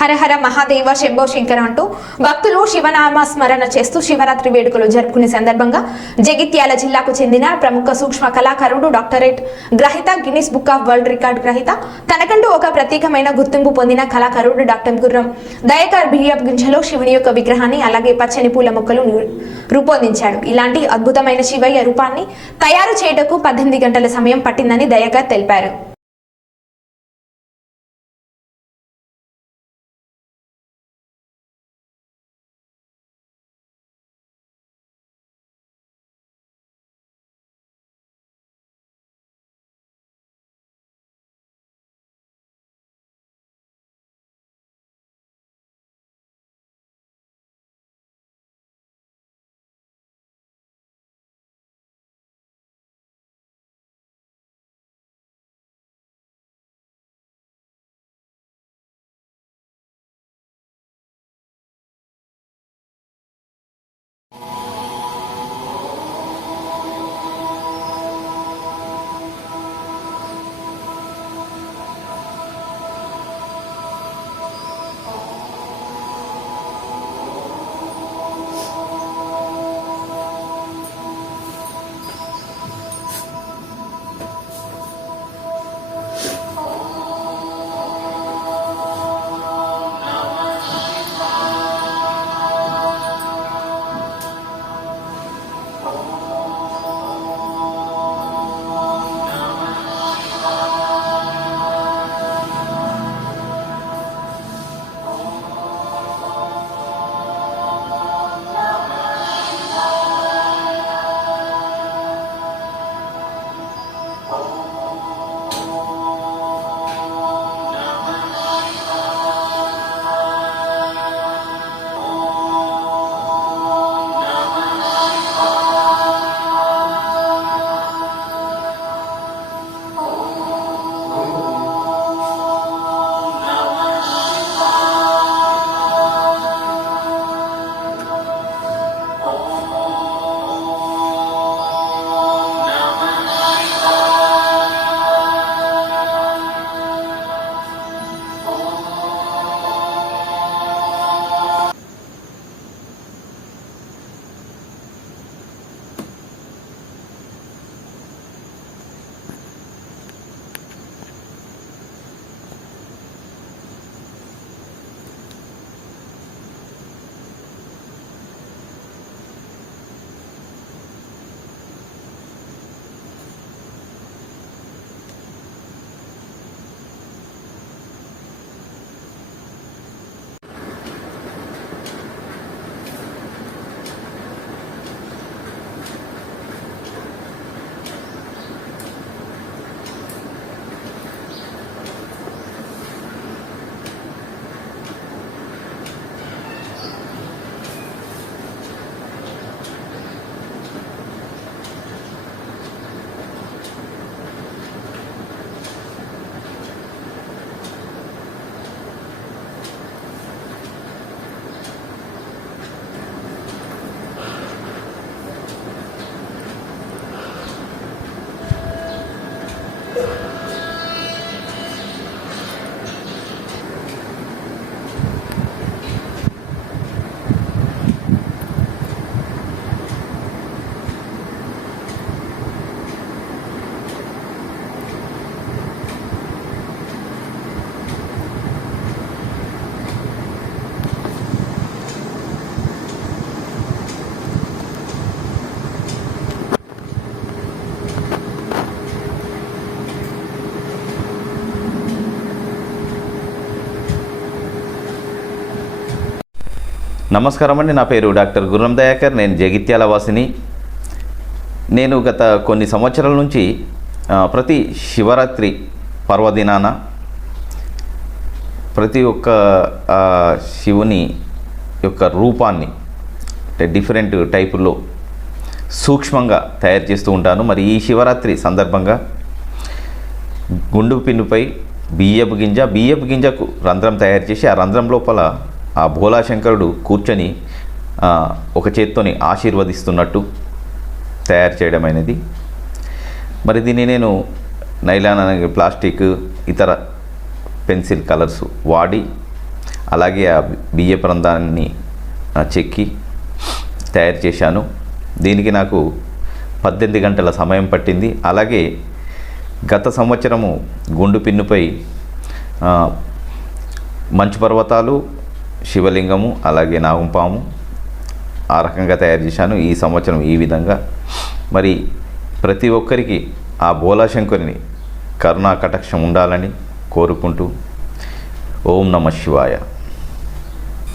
హరహర మహాదేవ శంభో శంకర అంటూ భక్తులు శివనామ స్మరణ చేస్తూ శివరాత్రి వేడుకలు జరుపుకునే సందర్భంగా జగిత్యాల జిల్లాకు చెందిన ప్రముఖ సూక్ష్మ కళాకారుడు డాక్టరేట్ గ్రహీత Guinness book of world record గ్రహీత. తనకంటూ ఒక ప్రత్యేకమైన గుర్తింపు పొందిన కళాకారుడు డాక్టర్ గుర్రం. దయకర్ బియ్యపు గింజలో శివుని యొక్క విగ్రహాన్ని అలాగే పచ్చని పూల మొక్కలు రూపొందించాడు. ఇలాంటి అద్భుతమైన శివయ్య రూపాన్ని తయారు చేయటకు పద్దెనిమిది గంటల సమయం పట్టిందని దయకర్ తెలిపారు. నమస్కారం అండి నా పేరు డాక్టర్ గుర్రం దయాకర్ నేను జగిత్యాల వాసిని. నేను గత కొన్ని సంవత్సరాల నుంచి ప్రతి శివరాత్రి పర్వదినాన ప్రతి ఒక్క శివుని యొక్క రూపాన్ని అంటే డిఫరెంట్ టైపుల్లో సూక్ష్మంగా తయారు చేస్తూ ఉంటాను. మరి ఈ శివరాత్రి సందర్భంగా గుండు పిన్నుపై బియ్యపు గింజ బియ్యపు గింజకు రంధ్రం తయారు చేసి ఆ రంధ్రం లోపల ఆ భోలాశంకరుడు కూర్చొని ఒక చేత్తోని ఆశీర్వదిస్తున్నట్టు తయారు చేయడం అనేది మరి దీన్ని నేను నైలాన్ అనే ప్లాస్టిక్ ఇతర పెన్సిల్ కలర్స్ వాడి అలాగే ఆ బియ్య ప్రాంతాన్ని చెక్కి తయారు చేశాను. దీనికి నాకు పద్దెనిమిది గంటల సమయం పట్టింది. అలాగే గత సంవత్సరము గుండు పిన్నుపై మంచు పర్వతాలు శివలింగము అలాగే నాగంపాము ఆ రకంగా తయారు చేశాను. ఈ సంవత్సరం ఈ విధంగా. మరి ప్రతి ఒక్కరికి ఆ బోలాశంకరుని కరుణా కటాక్షం ఉండాలని కోరుకుంటూ ఓం నమ శివాయ.